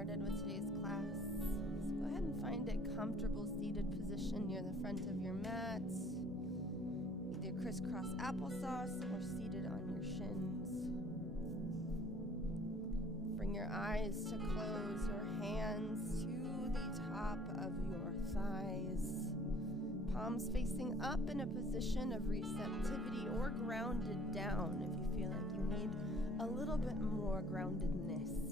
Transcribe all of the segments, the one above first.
started with today's class. So go ahead and find a comfortable seated position near the front of your mat, either crisscross applesauce or seated on your shins. Bring your eyes to close, your hands to the top of your thighs. Palms facing up in a position of receptivity or grounded down if you feel like you need a little bit more groundedness.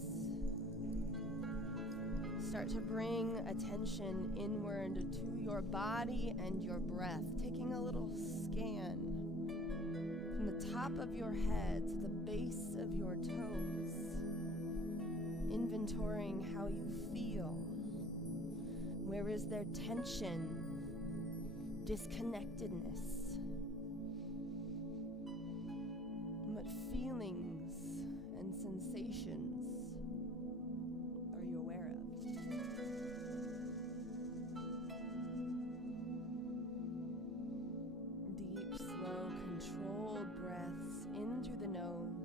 Start to bring attention inward to your body and your breath, taking a little scan from the top of your head to the base of your toes, inventorying how you feel. Where is there tension, disconnectedness? What feelings and sensations are you aware of? Deep, slow, controlled breaths in through the nose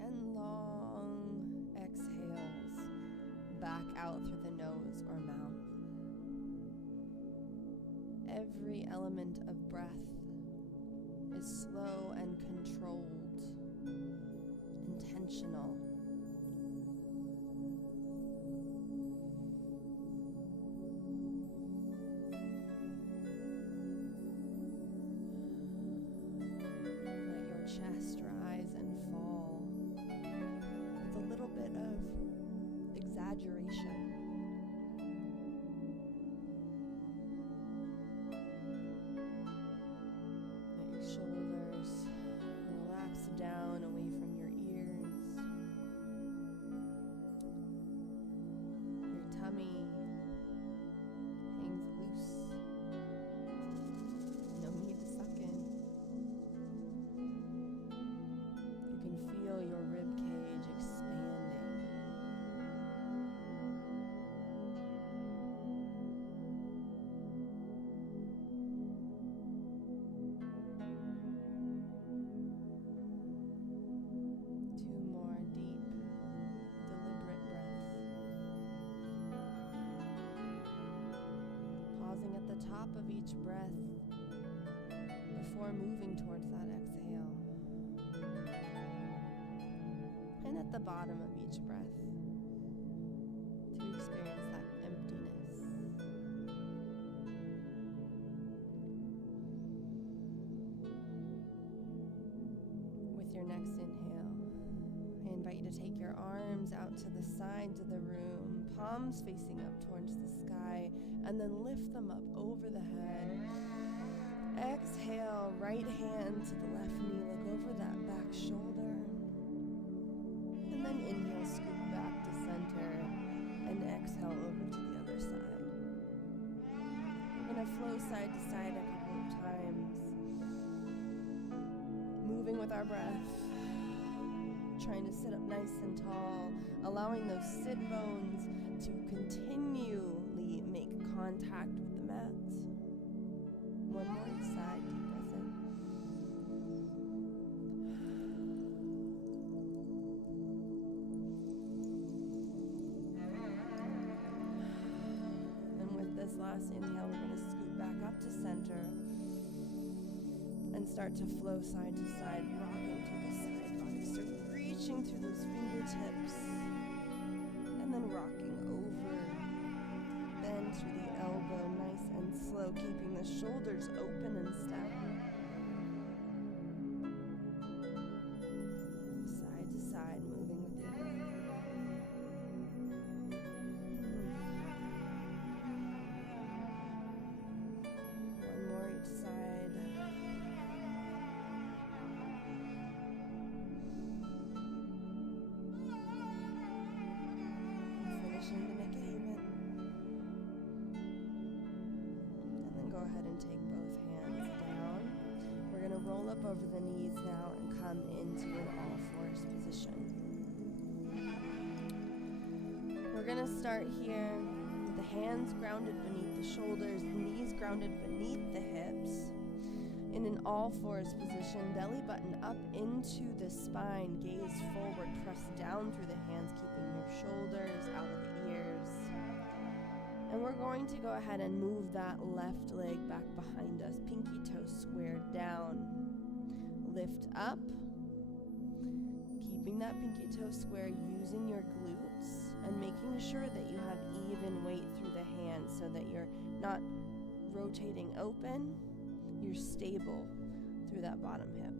and long exhales back out through the nose or mouth. Every element of breath is slow and controlled, intentional. Let your chest rise and fall with a little bit of exaggeration. Shoulders relax down away from your ears. Your tummy hangs loose. No need to suck in. You can feel your rib cage expanding. At the top of each breath before moving towards that exhale, and at the bottom of each breath to experience that emptiness. With your next inhale, I invite you to take your arms out to the sides of the room, palms facing up towards the sky, and then lift them up over the head. Exhale, right hand to the left knee, look over that back shoulder. And then inhale, scoop back to center, and exhale over to the other side. We're gonna flow side to side a couple of times, moving with our breath, trying to sit up nice and tall, allowing those sit bones to continually make contact with the mat. One more each side, deep breath in. And with this last inhale, we're going to scoot back up to center and start to flow side to side, rocking through the side body. So reaching through those fingertips and then rocking over. Bend through the elbow, nice and slow, keeping the shoulders open and stacked. Side to side, moving with your breath. One more each side. And finishing to make it even. Go ahead and take both hands down. We're going to roll up over the knees now and come into an all-fours position. We're going to start here with the hands grounded beneath the shoulders, the knees grounded beneath the hips. In an all-fours position, belly button up into the spine, gaze forward, press down through the hands, keeping shoulders, out of the ears. And we're going to go ahead and move that left leg back behind us. Pinky toe squared down. Lift up. Keeping that pinky toe square, using your glutes and making sure that you have even weight through the hands so that you're not rotating open, you're stable through that bottom hip.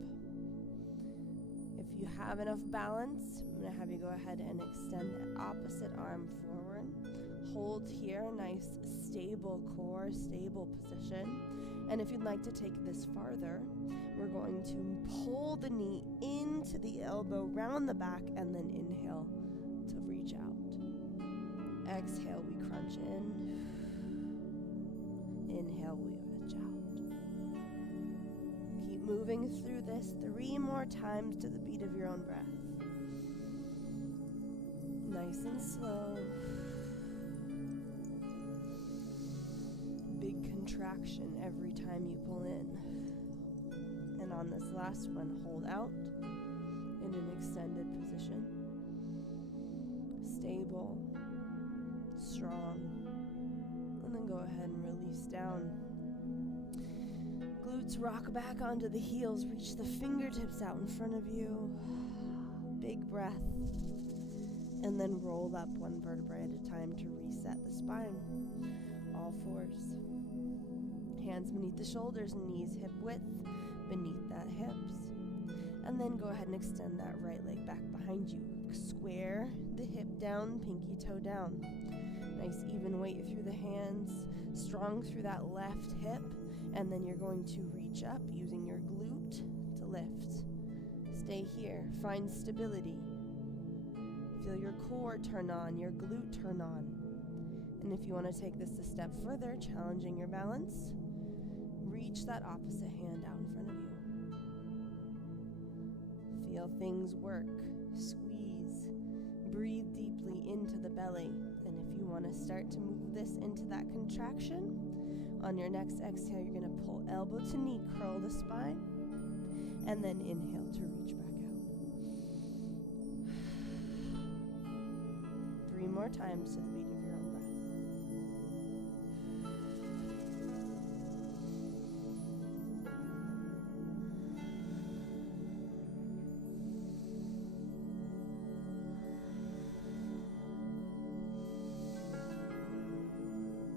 If you have enough balance, I'm going to have you go ahead and extend the opposite arm forward. Hold here, nice stable core, stable position. And if you'd like to take this farther, we're going to pull the knee into the elbow, round the back, and then inhale to reach out. Exhale, we crunch in. Inhale, we reach out. Keep moving through this 3 more times to the beat of your own breath. Nice and slow. Big contraction every time you pull in. And on this last one, hold out in an extended position. Stable, strong. And then go ahead and release down. Glutes rock back onto the heels. Reach the fingertips out in front of you. Big breath. And then roll up 1 vertebrae at a time to reset the spine. All fours. Hands beneath the shoulders, knees hip width, beneath that hips. And then go ahead and extend that right leg back behind you. Square the hip down, pinky toe down. Nice even weight through the hands, strong through that left hip. And then you're going to reach up using your glute to lift. Stay here, find stability. Feel your core turn on, your glute turn on. And if you want to take this a step further, challenging your balance, reach that opposite hand out in front of you. Feel things work. Squeeze. Breathe deeply into the belly. And if you want to start to move this into that contraction, on your next exhale, you're going to pull elbow to knee, curl the spine, and then inhale to reach back out. 3 more times to the beat of your own breath.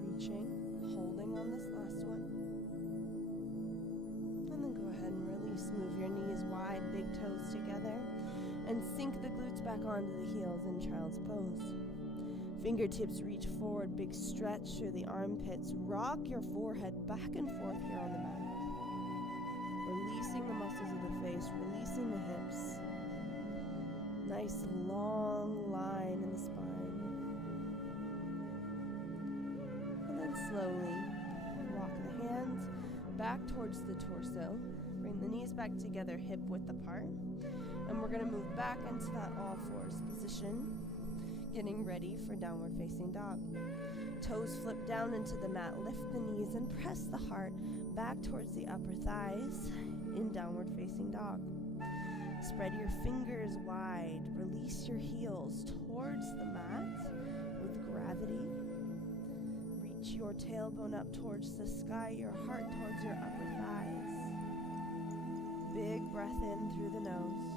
Reaching, holding on this last one. And then go ahead and release. Move your knees wide, big toes together. And sink the glutes back onto the heels in child's pose. Fingertips reach forward, big stretch through the armpits. Rock your forehead back and forth here on the mat. Releasing the muscles of the face, releasing the hips. Nice long line in the spine. And then slowly walk the hands back towards the torso. Bring the knees back together, hip width apart. And we're going to move back into that all fours position, getting ready for downward facing dog. Toes flip down into the mat, lift the knees and press the heart back towards the upper thighs in downward facing dog. Spread your fingers wide, release your heels towards the mat with gravity. Reach your tailbone up towards the sky, your heart towards your upper thighs. Big breath in through the nose.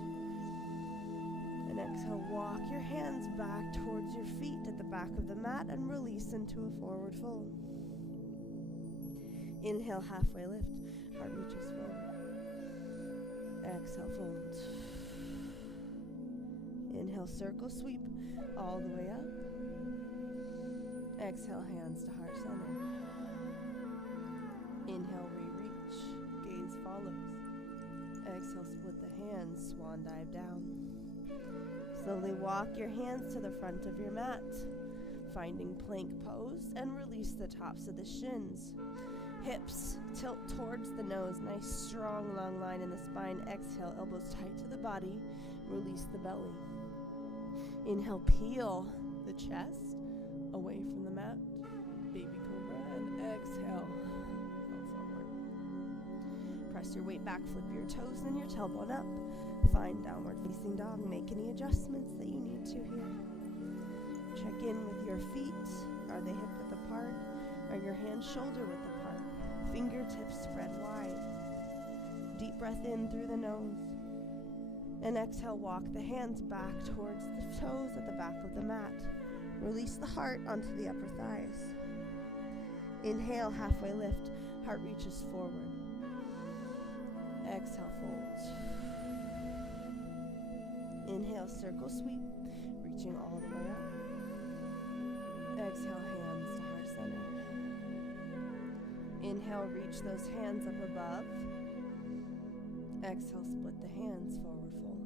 And exhale, walk your hands back towards your feet at the back of the mat and release into a forward fold. Inhale, halfway lift, heart reaches forward. Exhale, fold. Inhale, circle sweep all the way up. Exhale, hands to heart center. Inhale, re-reach, gaze follows. Exhale, split the hands, swan dive down. Slowly walk your hands to the front of your mat, finding plank pose, and release the tops of the shins. Hips tilt towards the nose, nice strong long line in the spine. Exhale, elbows tight to the body, release the belly. Inhale, peel the chest away from the mat, baby cobra, and exhale, fall forward. Press your weight back, flip your toes and your tailbone up. Find downward facing dog. Make any adjustments that you need to here. Check in with your feet. Are they hip width apart? Are your hands shoulder width apart? Fingertips spread wide. Deep breath in through the nose. And exhale, walk the hands back towards the toes at the back of the mat. Release the heart onto the upper thighs. Inhale, halfway lift. Heart reaches forward. Exhale, fold. Inhale, circle sweep, reaching all the way up. Exhale, hands to heart center. Inhale, reach those hands up above. Exhale, split the hands, forward fold.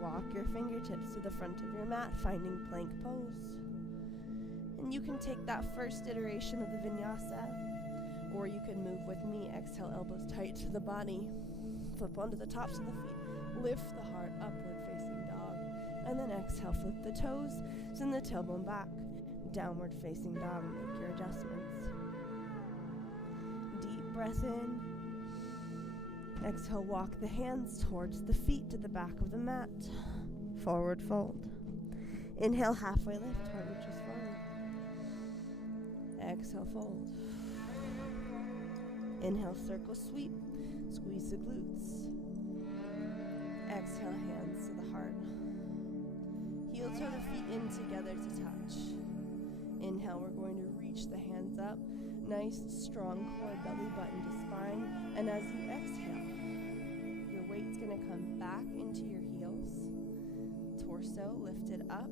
Walk your fingertips to the front of your mat, finding plank pose. And you can take that first iteration of the Vinyasa, or you can move with me. Exhale, elbows tight to the body. Flip onto the tops of the feet. Lift the heart, upward facing dog. And then exhale, flip the toes, send the tailbone back. Downward facing dog, make your adjustments. Deep breath in. Exhale, walk the hands towards the feet to the back of the mat. Forward fold. Inhale, halfway lift, heart reaches forward. Exhale, fold. Inhale, circle sweep, squeeze the glutes. Exhale, hands to the heart. Heel toe the feet in together to touch. Inhale, we're going to reach the hands up. Nice, strong core, belly button to spine. And as you exhale, your weight's going to come back into your heels. Torso lifted up.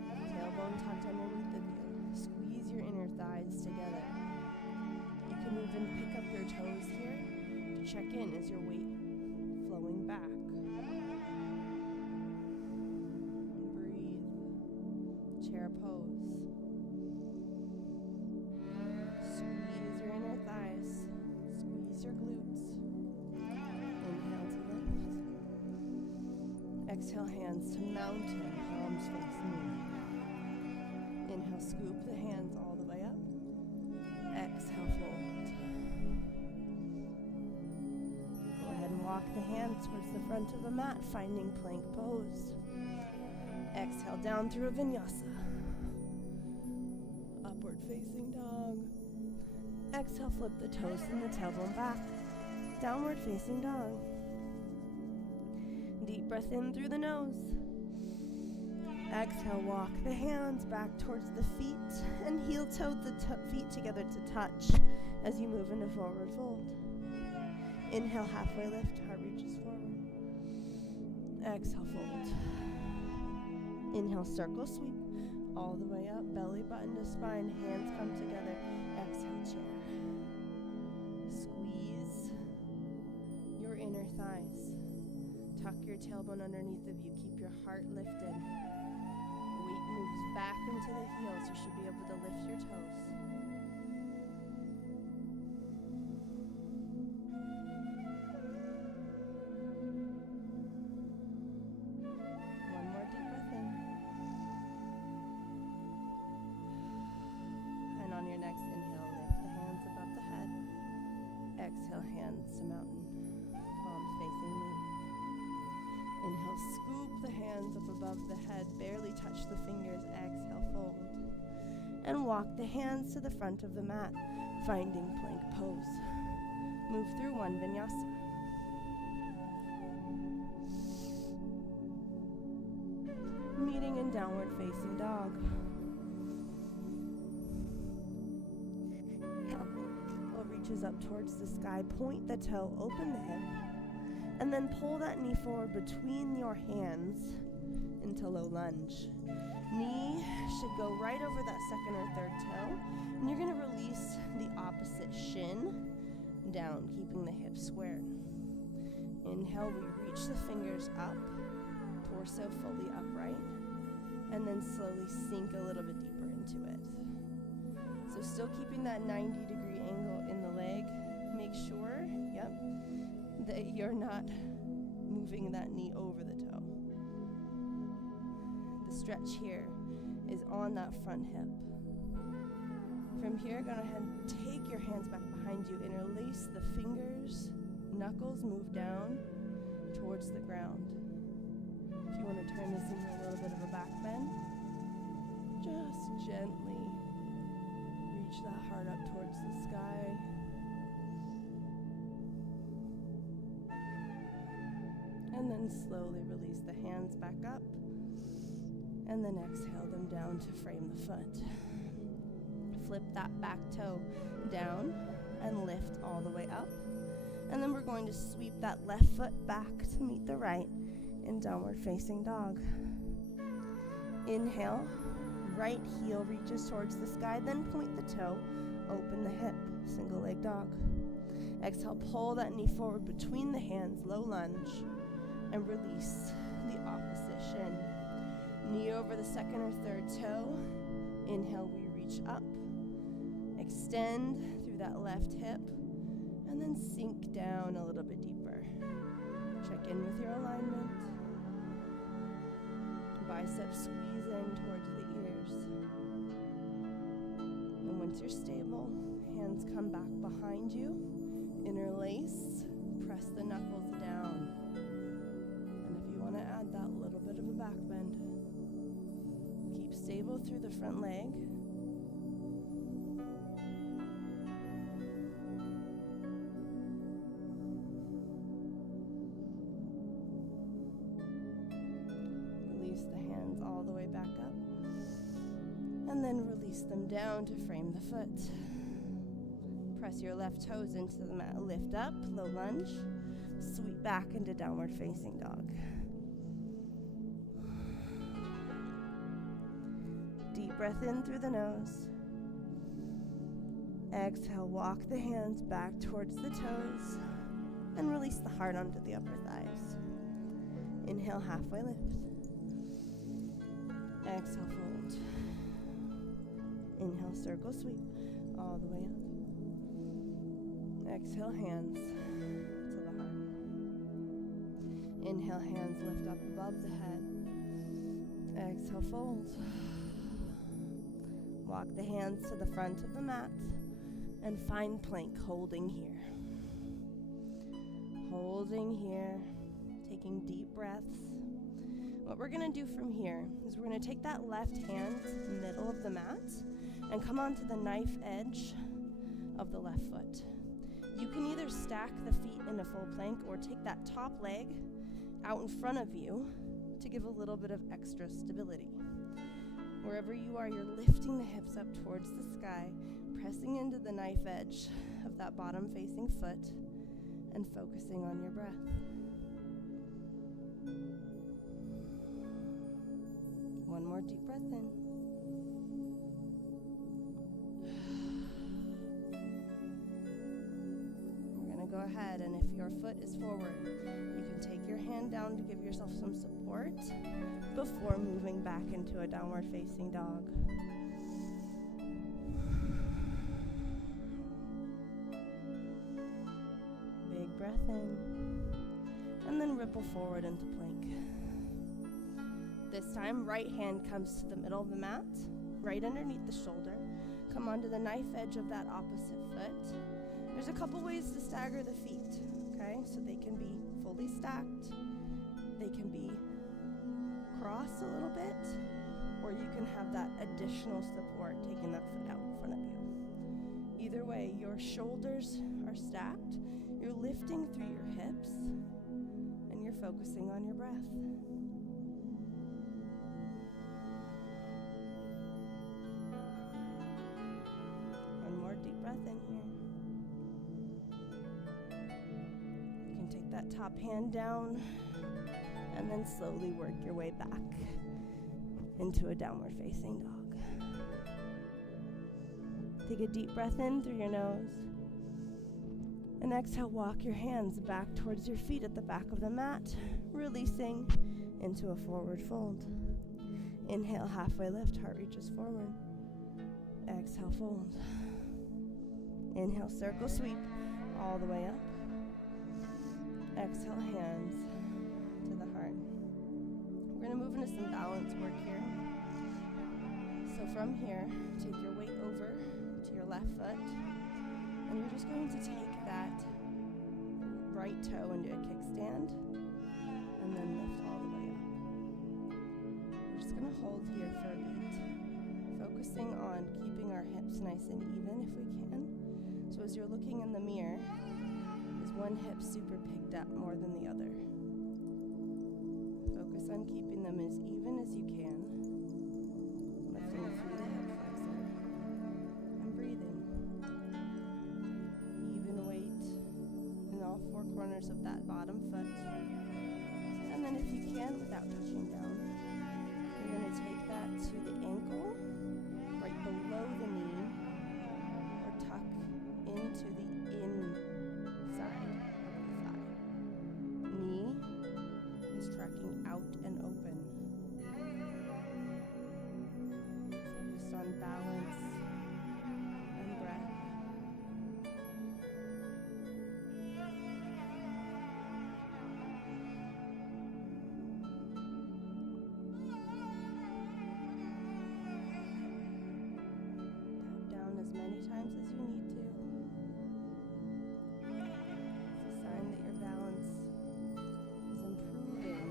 Tailbone tucked underneath the heel. Squeeze your inner thighs together. You can even pick up your toes here to check in as your weight flowing back. Breathe. Chair pose. Squeeze your inner thighs. Squeeze your glutes. Inhale to lift. Exhale, hands to mountain, palms face knee. Inhale, scoop the hands all the way up. Exhale, fold. Go ahead and walk the hands towards the front of the mat, finding plank pose. Exhale, down through a Vinyasa. Upward facing dog. Exhale, flip the toes and the tailbone back. Downward facing dog. Deep breath in through the nose. Exhale, walk the hands back towards the feet and heel toe the feet together to touch as you move into forward fold. Inhale, halfway lift, heart reaches forward. Exhale, fold. Inhale, circle sweep all the way up, belly button to spine, hands come together. Exhale, chair. Squeeze your inner thighs. Tuck your tailbone underneath of you. Keep your heart lifted. Weight moves back into the heels. You should be able to lift your toes. One more deep breath in. And on your next inhale, lift the hands above the head. Exhale, hands to mountain. Palms facing me. Inhale, scoop the hands up above the head, barely touch the fingers. Exhale, fold. And walk the hands to the front of the mat, finding plank pose. Move through one Vinyasa. Meeting in downward facing dog. Elbow reaches up towards the sky, point the toe, open the hip. And then pull that knee forward between your hands into low lunge. Knee should go right over that second or third toe. And you're going to release the opposite shin down, keeping the hips square. Inhale, we reach the fingers up, torso fully upright, and then slowly sink a little bit deeper into it. So still keeping that 90-degree angle in the leg. Make sure, that you're not moving that knee over the toe. The stretch here is on that front hip. From here, go ahead and take your hands back behind you, interlace the fingers, knuckles move down towards the ground. If you want to turn this into a little bit of a back bend, just gently reach that heart up towards the sky. And then slowly release the hands back up. And then exhale them down to frame the foot. Flip that back toe down and lift all the way up. And then we're going to sweep that left foot back to meet the right in downward facing dog. Inhale, right heel reaches towards the sky, then point the toe, open the hip, single leg dog. Exhale, pull that knee forward between the hands, low lunge, and release the opposite shin. Knee over the second or third toe. Inhale, we reach up. Extend through that left hip, and then sink down a little bit deeper. Check in with your alignment. Biceps squeeze in towards the ears. And once you're stable, hands come back behind you. Interlace, press the knuckles down. And if you want to add that little bit of a back bend, keep stable through the front leg. Release the hands all the way back up. And then release them down to frame the foot. Press your left toes into the mat. Lift up, low lunge. Sweep back into downward facing dog. Deep breath in through the nose. Exhale, walk the hands back towards the toes and release the heart onto the upper thighs. Inhale, halfway lift. Exhale, fold. Inhale, circle sweep all the way up. Exhale, hands to the heart. Inhale, hands lift up above the head. Exhale, fold. Walk the hands to the front of the mat and find plank, holding here. Holding here, taking deep breaths. What we're going to do from here is we're going to take that left hand middle of the mat and come onto the knife edge of the left foot. You can either stack the feet in a full plank or take that top leg out in front of you to give a little bit of extra stability. Wherever you are, you're lifting the hips up towards the sky, pressing into the knife edge of that bottom facing foot and focusing on your breath. One more deep breath in. Go ahead, and if your foot is forward, you can take your hand down to give yourself some support before moving back into a downward facing dog. Big breath in, and then ripple forward into plank. This time, right hand comes to the middle of the mat, right underneath the shoulder. Come onto the knife edge of that opposite foot. There's a couple ways to stagger the feet, okay? So they can be fully stacked, they can be crossed a little bit, or you can have that additional support taking that foot out in front of you. Either way, your shoulders are stacked, you're lifting through your hips, and you're focusing on your breath. One more deep breath in here. That top hand down, and then slowly work your way back into a downward facing dog. Take a deep breath in through your nose, and exhale, walk your hands back towards your feet at the back of the mat, releasing into a forward fold. Inhale, halfway lift, heart reaches forward. Exhale, fold. Inhale, circle sweep all the way up. Exhale, hands to the heart. We're going to move into some balance work here. So from here, take your weight over to your left foot, and you're just going to take that right toe into a kickstand, and then lift all the way up. going to hold here for a beat, focusing on keeping our hips nice and even if we can. So as you're looking in the mirror, is one hip super picked up more than the other? Focus on keeping them as even as you can, lifting through the hip flexor and breathing. Even weight in all four corners of that bottom foot. And then if you can, without touching down, you're going to take that to the ankle, right below the knee, or tuck into the inside of the thigh. Knee is tracking out and open. Focused on balance and breath. Down as many times as you need to. It's a sign that your balance is improving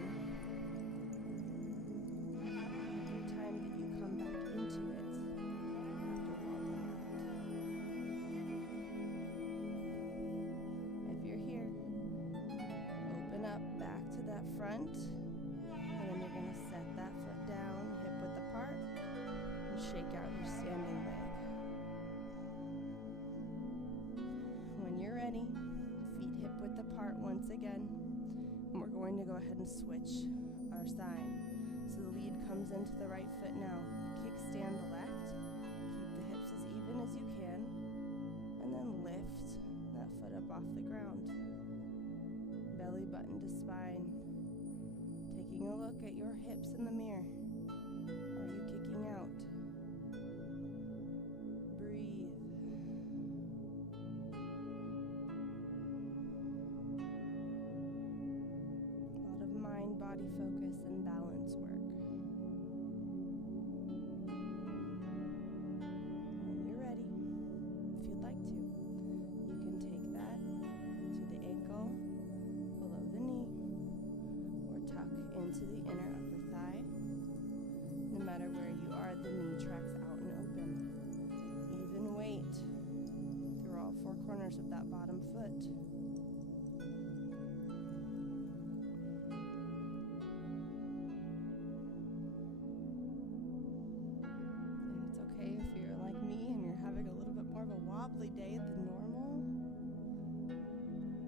every time that you come back into it after walking out. If you're here, open up back to that front, and then you're going to set that foot down, hip width apart, and shake out your standing leg. When you're ready, feet hip width apart once again, and we're going to go ahead and switch our side. So the lead comes into the right foot now. Kickstand the left, keep the hips as even as you can, and then lift that foot up off the ground. Belly button to spine. Taking a look at your hips in the mirror. Are you kicking out? Breathe. A lot of mind-body focus and balance work. When you're ready, if you'd like to, you can take that to the ankle, below the knee, or tuck into the inner upper thigh. No matter where you are, the knee tracks out and open. Even weight through all four corners of that bottom foot. And it's okay if you're like me and you're having a little bit more of a wobbly day than normal.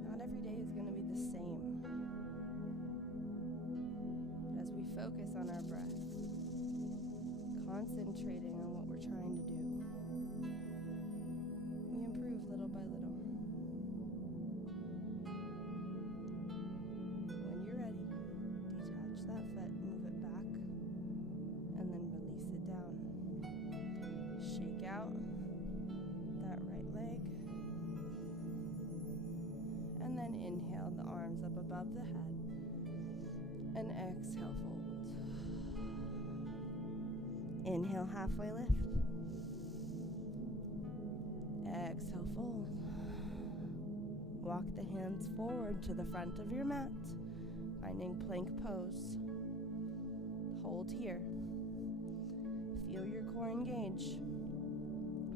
Not every day is going to be the same. But as we focus on our breath, concentrating on what we're trying to do, we improve little by little. When you're ready, detach that foot, move it back, and then release it down. Shake out that right leg, and then inhale the arms up above the head, and exhale, fold. Inhale, halfway lift. Exhale, fold. Walk the hands forward to the front of your mat, finding plank pose. Hold here. Feel your core engage.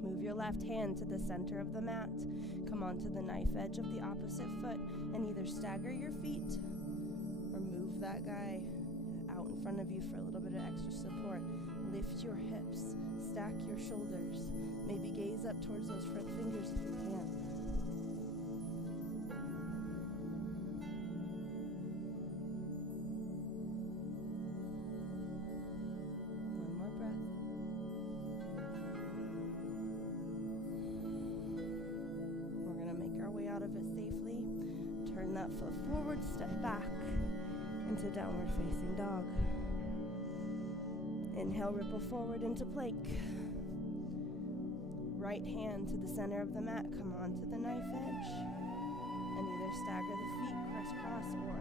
Move your left hand to the center of the mat. Come onto the knife edge of the opposite foot and either stagger your feet or move that guy out in front of you for a little bit of extra support. Lift your hips, stack your shoulders. Maybe gaze up towards those front fingers if you can. One more breath. We're going to make our way out of it safely. Turn that foot forward, step back into downward facing dog. Inhale, ripple forward into plank. Right hand to the center of the mat, come onto the knife edge, and either stagger the feet, crisscross, or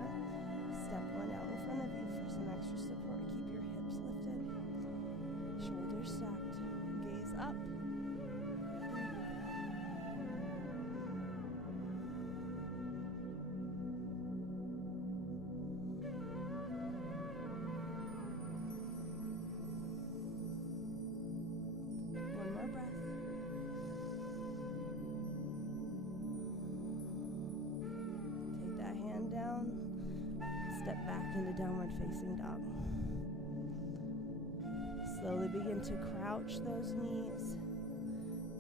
step one out in front of you for some extra support. Keep your hips lifted, shoulders stacked, gaze up. hand down. Step back into downward facing dog. Slowly begin to crouch those knees.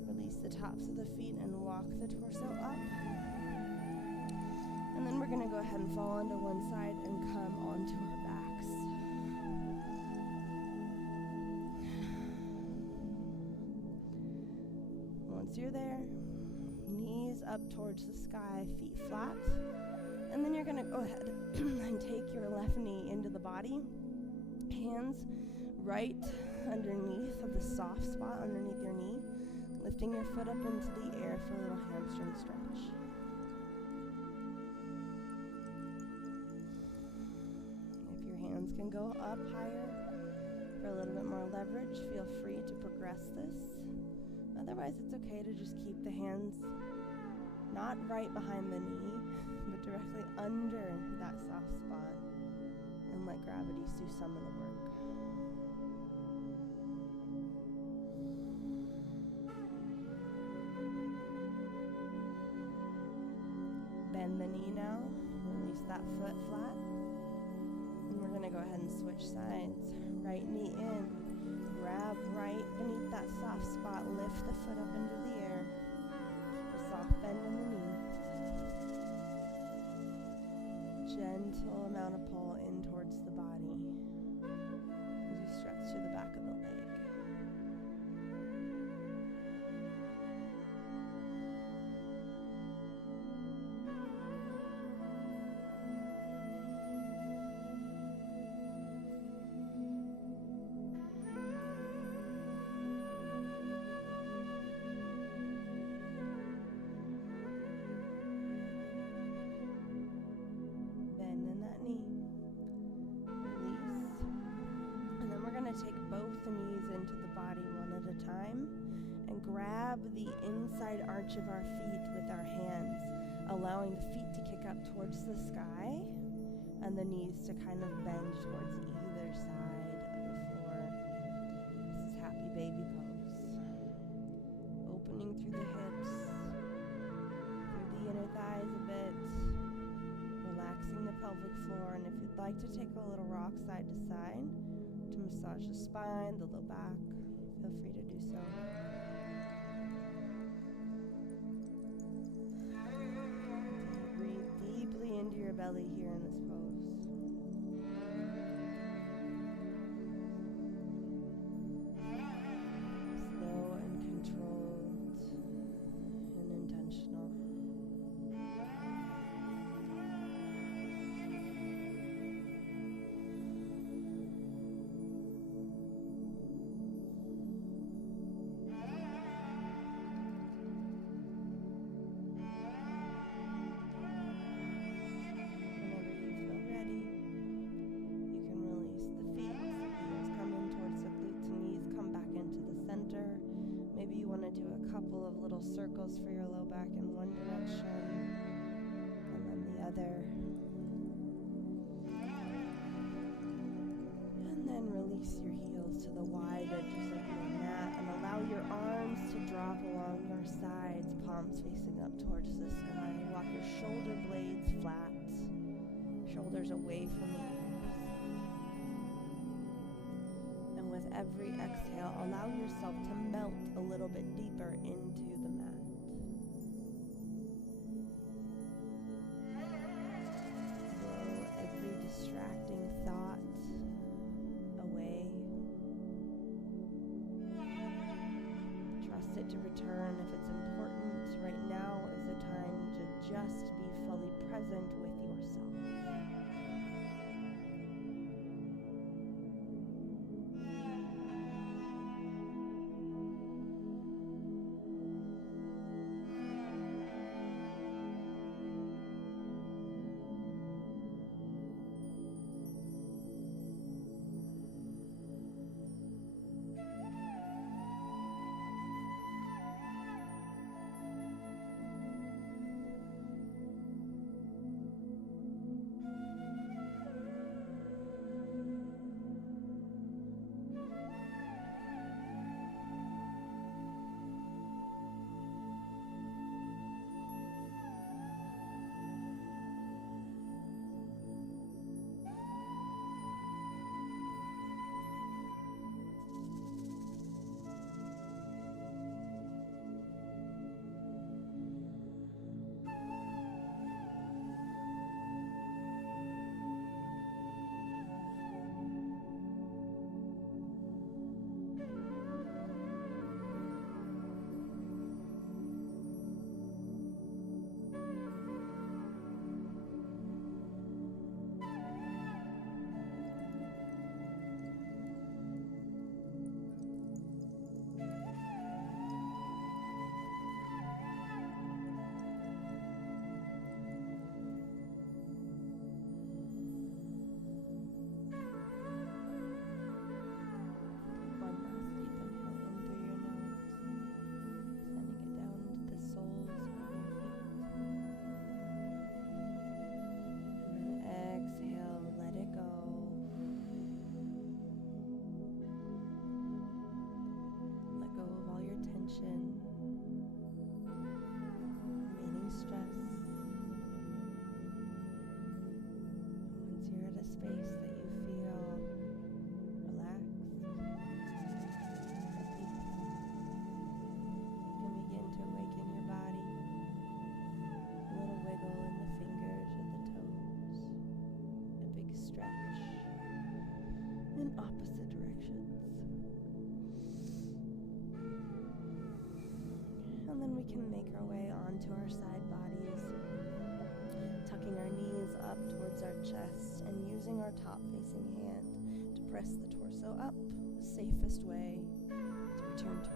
Release the tops of the feet and walk the torso up. And then we're going to go ahead and fall onto one side and come onto our backs. Once you're there, knees up towards the sky, feet flat. And then you're going to go ahead and take your left knee into the body. Hands right underneath of the soft spot underneath your knee. Lifting your foot up into the air for a little hamstring stretch. If your hands can go up higher for a little bit more leverage, feel free to progress this. Otherwise, it's okay to just keep the hands not right behind the knee, but directly under that soft spot, and let gravity do some of the work. Bend the knee now, release that foot flat, and we're going to go ahead and switch sides. Right knee in, grab right beneath that soft spot, lift the foot up into the air, keep a soft bend in the knee. Gentle amount of pull in towards the body as you stretch to the back of the leg. Take both knees into the body one at a time and grab the inside arch of our feet with our hands, allowing the feet to kick up towards the sky and the knees to kind of bend towards either side of the floor. This is happy baby pose. Opening through the hips, through the inner thighs a bit, relaxing the pelvic floor, and if you'd like to take a little rock side to side, to massage the spine, the low back, feel free to do so. Breathe deeply into your belly here in this pose. Slow and controlled and intentional. Circles for your low back in one direction and then the other. And then release your heels to the wide edges of your mat and allow your arms to drop along your sides, palms facing up towards the sky. Walk your shoulder blades flat, shoulders away from the ears. And with every exhale, allow yourself to melt a little bit deeper into the mat. Blow every distracting thought away. Trust it to return if it's important. Right now is a time to just be fully present with yourself. can make our way onto our side bodies, tucking our knees up towards our chest and using our top-facing hand to press the torso up, the safest way to return to